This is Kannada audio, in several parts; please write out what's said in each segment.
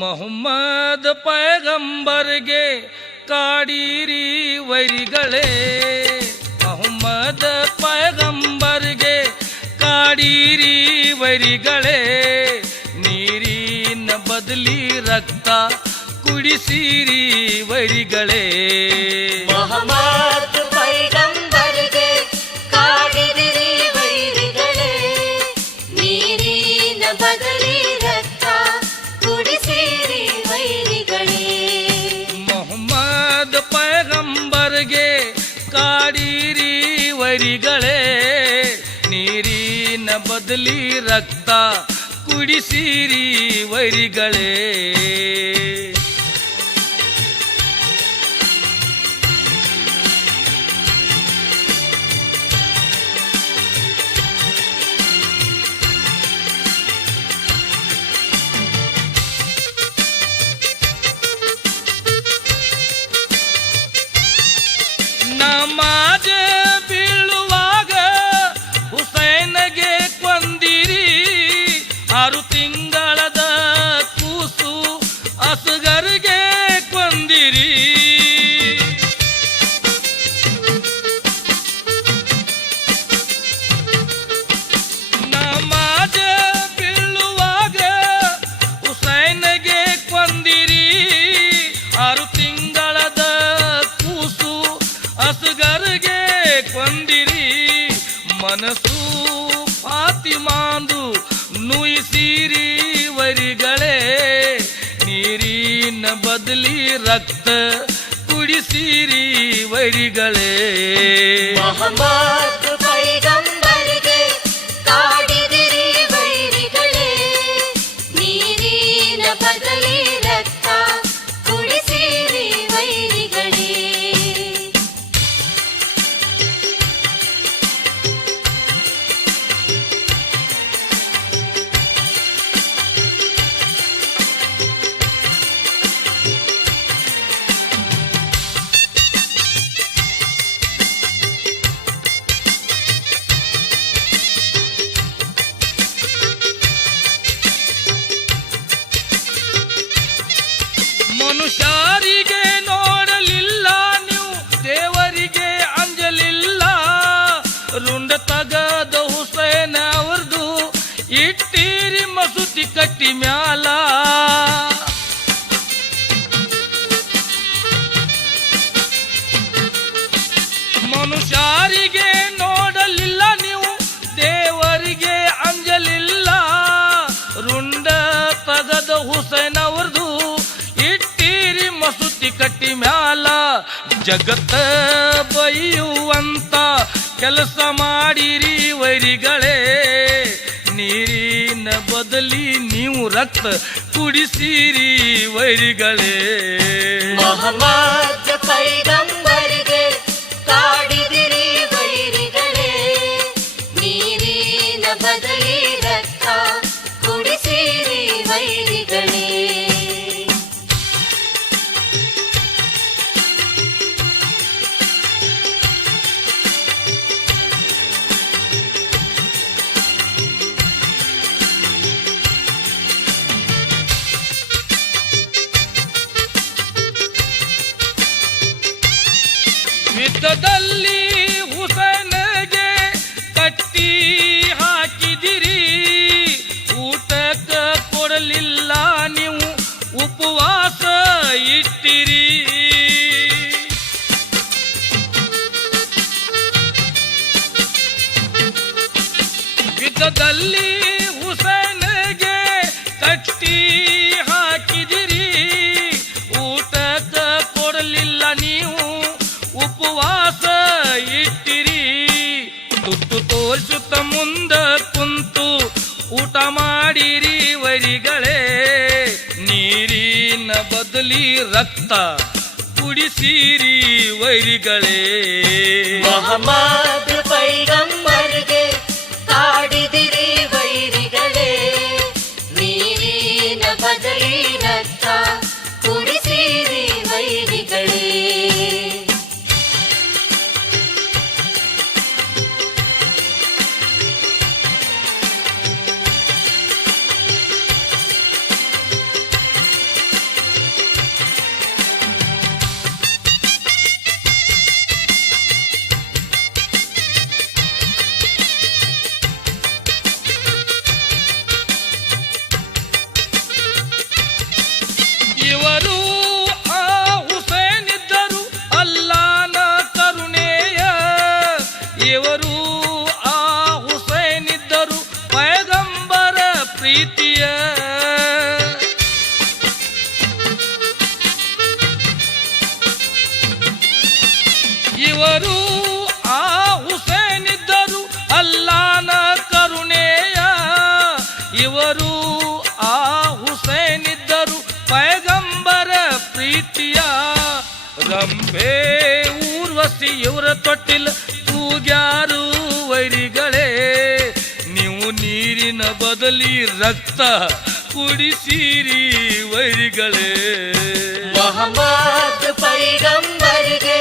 ಮೊಹಮ್ಮದ್ ಪೈಗಂಬರ್ಗೆ ಕಾಡಿರಿ ವೈರಿಗಳೇ, ಮೊಹಮ್ಮದ್ ಪೈಗಂಬರ್ಗೆ ಕಾಡಿರಿ ವೈರಿಗಳೇ, ನೀರಿನ ಬದಲಿ ರಕ್ತ ಕುಡಿಸಿರಿ ವೈರಿಗಳೇ. ಮೊಹಮ್ಮದ್ ಪೈಗಂಬರ್ಗೆ ಕಾಡಿರಿ ವೈರಿಗಳೇ, ನೀರಿನ ಬದಲಿ ರಕ್ತ ಕುಡಿಸಿರಿ ವೈರಿಗಳೇ. ಮೊಹಮ್ಮದ್ ಪೈಗಂಬರ್ಗೆ ಕಾಡಿರಿ ವೈರಿಗಳೇ, ನೀರಿನ ಬದಲಿ ರಕ್ತ ಕುಡಿಸಿರಿ ವೈರಿಗಳೇ. ನಮಾಜ್ ಬೀಳುವಾಗ ಹುಸೈನಗೆ ಕೊಂದಿರಿ, 6 ತಿಂಗಳದ ಕೂಸು ಅಸ್ಗರ್ಗೆ ಕೊಂದಿರಿ. ನಮಾಜ್ ಬೀಳುವಾಗ ಹುಸೈನಗೆ ಕೊಂದಿರಿ, 6 ತಿಂಗಳದ ಕೂಸು ಅಸ್ಗರ್ಗೆ ಕೊಂದಿರಿ. ಮನಸ್ಸು ಫಾತಿಮಾಂದು ನುಯಿಸಿರಿ ವೈರಿಗಳೇ, ನೀರಿನ ಬದಲಿ ರಕ್ತ ಕುಡಿಸಿರಿ ವೈರಿಗಳೇ. ಮೊಹಮ್ಮದ್ ಪೈಗಂಬರ್ಗೆ ಕಾಡಿರಿ ವೈರಿಗಳೇ, ನೀರಿನ ಬದಲಿ ರಕ್ತ ಕುಡಿಸಿರಿ ವೈರಿಗಳೇ. ಮನುಷ್ಯರಿಗೆ ನೋಡಲಿಲ್ಲ ನೀವು, ದೇವರಿಗೆ ಅಂಜಲಿಲ್ಲ, ರುಂಡ ತಗದ ಹುಸೇನ ಅವ್ರದು ಇಟ್ಟಿರಿ ಮಸೂತಿ ಕಟ್ಟಿ ಮ್ಯಾಲ. ಮನುಷ್ಯರಿಗೆ ನೋಡಲಿಲ್ಲ ನೀವು, ದೇವರಿಗೆ ಅಂಜಲಿಲ್ಲ, ರುಂಡ ತಗದ ಹುಸೇನ ಅವ್ರದು ಇಟ್ಟಿರಿ ಮಸೂತಿ ಕಟ್ಟಿ ಮ್ಯಾಲ. ಜಗತ್ತ ಬೈಯುವಂತ ಕೆಲಸ ಮಾಡಿರಿ ವೈರಿಗಳೇ, ನೀರಿನ ಬದಲಿ ನೀವು ರಕ್ತ ಕುಡಿಸಿರಿ ವೈರಿಗಳೇ. ಮೊಹಮ್ಮದ್ ಪೈಗಂಬರ್ಗೆ ಕಾಡಿರಿ ವೈರಿಗಳೇ, ನೀರಿನ ಬದಲಿ ರಕ್ತ ಕುಡಿಸಿರಿ ವೈರಿಗಳೇ. ಯುದ್ಧದಲ್ಲಿ ಹುಸೇನಗೆ ಕಟ್ಟಿ ಹಾಕಿದಿರಿ, ಊಟಕ್ಕ ಕೊಡಲಿಲ್ಲ ನೀವು ಉಪವಾಸ ಇಟ್ಟಿರಿ. ಯುದ್ಧದಲ್ಲಿ ಹುಸೇನಗೆ ಕಟ್ಟಿ ಹಾಕಿದಿರಿ, ಊಟಕ್ಕ ಕೊಡಲಿಲ್ಲ ನೀವು ಉಪವಾಸ ಇಟ್ಟಿರಿ. ತುತ್ತು ತೋರಿಸುತ್ತ ಮುಂದ ಕುಂತು ಊಟ ಮಾಡಿರಿ ವೈರಿಗಳೇ, ನೀರಿನ ಬದಲಿ ರಕ್ತ ಕುಡಿಸಿರಿ ವೈರಿಗಳೇ. ಮೊಹಮ್ಮದ್ ಪೈಗಂಬರ್ಗೆ ಕಾಡಿರಿ ವೈರಿಗಳೇ, ನೀರಿನ ಬದಲಿ ರಕ್ತ ಕುಡಿಸಿರಿ ವೈರಿಗಳೇ. ಇವರು ಆ ಹುಸೇನಿದ್ದರು ಅಲ್ಲಾನ ಕರುಣೆಯ, ಇವರು ಆ ಹುಸೇನಿದ್ದರು ಪೈಗಂಬರ ಪ್ರೀತಿಯ. ರಂಭೆ ಊರ್ವಶಿ ಇವರ ತೊಟ್ಟಿಲ್ ತೂಗ್ಯಾರು ವೈರಿಗಳೇ, ನೀವು ನೀರಿನ ಬದಲಿ ರಕ್ತ ಕುಡಿಸಿರಿ ವೈರಿಗಳೇ. ಮೊಹಮ್ಮದ್ ಪೈಗಂಬರ್ಗೆ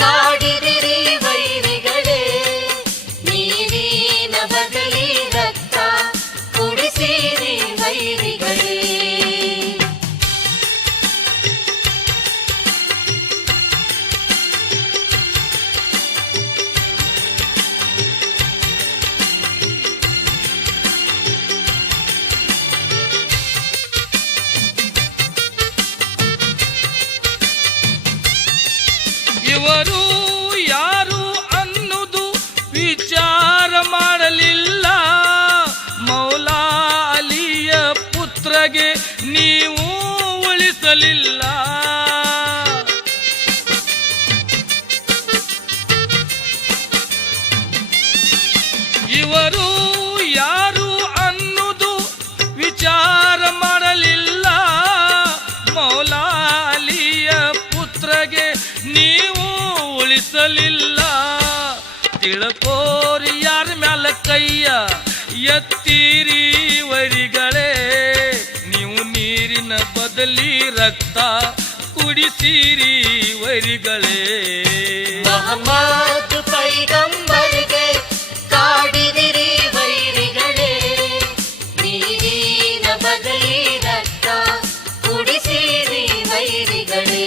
ಕಾಡಿದಿರಿ ವೈರಿಗಳೇ, ನೀರಿನ ಬದಲಿ ರಕ್ತ ಕುಡಿಸಿರಿ ವೈರಿಗಳೇ. ಇವರು ಯಾರು ಅನ್ನುವುದು ವಿಚಾರ ಮಾಡಲಿಲ್ಲ, ಮೌಲಾ ಅಲಿಯ ಪುತ್ರಗೆ ನೀವು ಉಳಿಸಲಿಲ್ಲ. ಇವರು ಯಾರು ಅನ್ನುವುದು ವಿಚಾರ ಮಾಡಲಿಲ್ಲ, ಮೌಲಾ ಅಲಿಯ ಪುತ್ರಗೆ ನೀವು ಉಳಿಸಲಿಲ್ಲ. ತಿಳ್ಕೋರಿ ಯಾರ ಮ್ಯಾಲ ಕೈಯ ಎತ್ತೀರಿ ವೈರಿಗಳೇ, ನೀವು ನೀರಿನ ಬದಲಿ ರಕ್ತ ಕುಡಿಸಿರಿ ವೈರಿಗಳೇ. ಮೊಹಮ್ಮದ್ ಪೈಗಂಬರ್ಗೆ ಕಾಡಿದಿರಿ ವೈರಿಗಳೇ, ನೀರಿನ ಬದಲಿ ರಕ್ತ ಕುಡಿಸಿರಿ ವೈರಿಗಳೇ.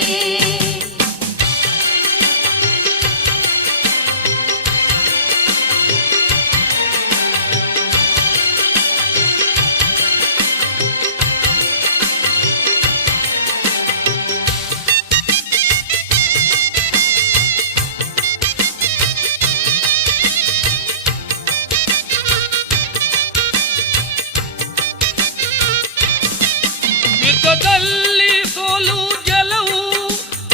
ಯುದ್ಧದಲ್ಲಿ ಸೋಲು ಗೆಲುವು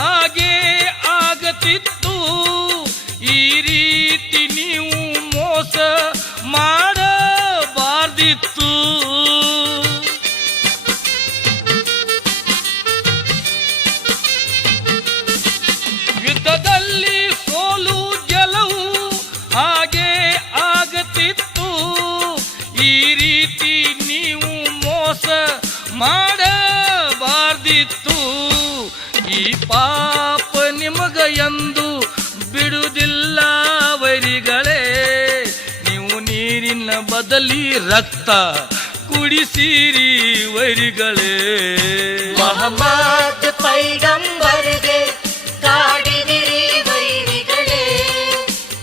ಹಾಗೆ ಆಗತಿತ್ತು, ಈ ರೀತಿ ನೀವು ಮೋಸ ಮಾಡಬಾರ್ದಿತ್ತು. ಯುದ್ಧದಲ್ಲಿ ಸೋಲು ಗೆಲುವು ಹಾಗೆ ಆಗತಿತ್ತು, ಈ ರೀತಿ ನೀವು ಮೋಸ ಮಾಡಬಾರ್ದಿತ್ತು. ಈ ಪಾಪ ನಿಮಗ ಎಂದು ಬಿಡುವುದಿಲ್ಲ ವೈರಿಗಳೇ, ನೀವು ನೀರಿನ ಬದಲಿ ರಕ್ತ ಕುಡಿಸಿರಿ ವೈರಿಗಳೇ. ಮೊಹಮ್ಮದ್ ಪೈಗಂಬರ್ಗೆ ಕಾಡಿದಿರಿ ವೈರಿಗಳೇ,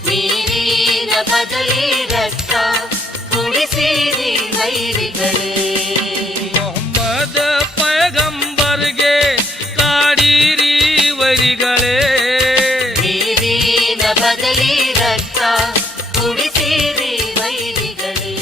ನೀರಿನ ಬದಲಿ ರಕ್ತ ಕುಡಿಸಿರಿ ವೈರಿಗಳೇ. ಮೊಹಮ್ಮದ್ ಪೈಗಂಬರ್ಗೆ ಕಾಡಿರಿ ವೈರಿಗಳೇ, ನೀರಿನ ಬದಲಿ ರಕ್ತ ಕುಡಿಸಿರಿ ವೈರಿಗಳೇ.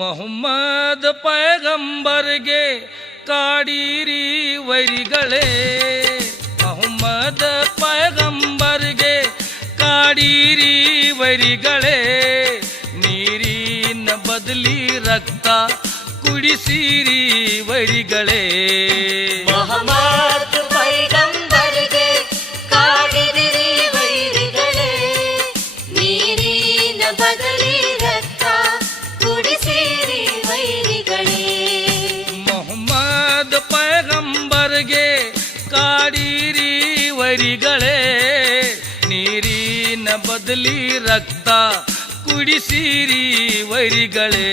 ಮೊಹಮ್ಮದ್ ಪೈಗಂಬರ್ಗೆ ಕಾಡಿರಿ ವೈರಿಗಳೇ, ಮೊಹಮ್ಮದ್ ಪೈಗಂಬರ್ಗೆ ಕಾಡಿರಿ ವೈರಿಗಳೇ, ನೀರಿನ ಬದಲಿ ರಕ್ತ ಕುಡಿಸಿರಿ ವೈರಿಗಳೇ. ಮೊಹಮ್ಮದ್ ಪೈಗಂಬರ್ಗೆ ಕಾಡಿದಿರಿ ವೈರಿಗಳೇ, ನೀರಿನ ಬದಲಿ ರಕ್ತ ಕುಡಿಸಿರಿ ವೈರಿಗಳೇ. ಮೊಹಮ್ಮದ್ ಪೈಗಂಬರ್ಗೆ ಕಾಡಿರಿ ವೈರಿಗಳೇ, ನೀರಿನ ಬದಲಿ ರಕ್ತ ಕುಡಿಸಿರಿ ವೈರಿಗಳೇ.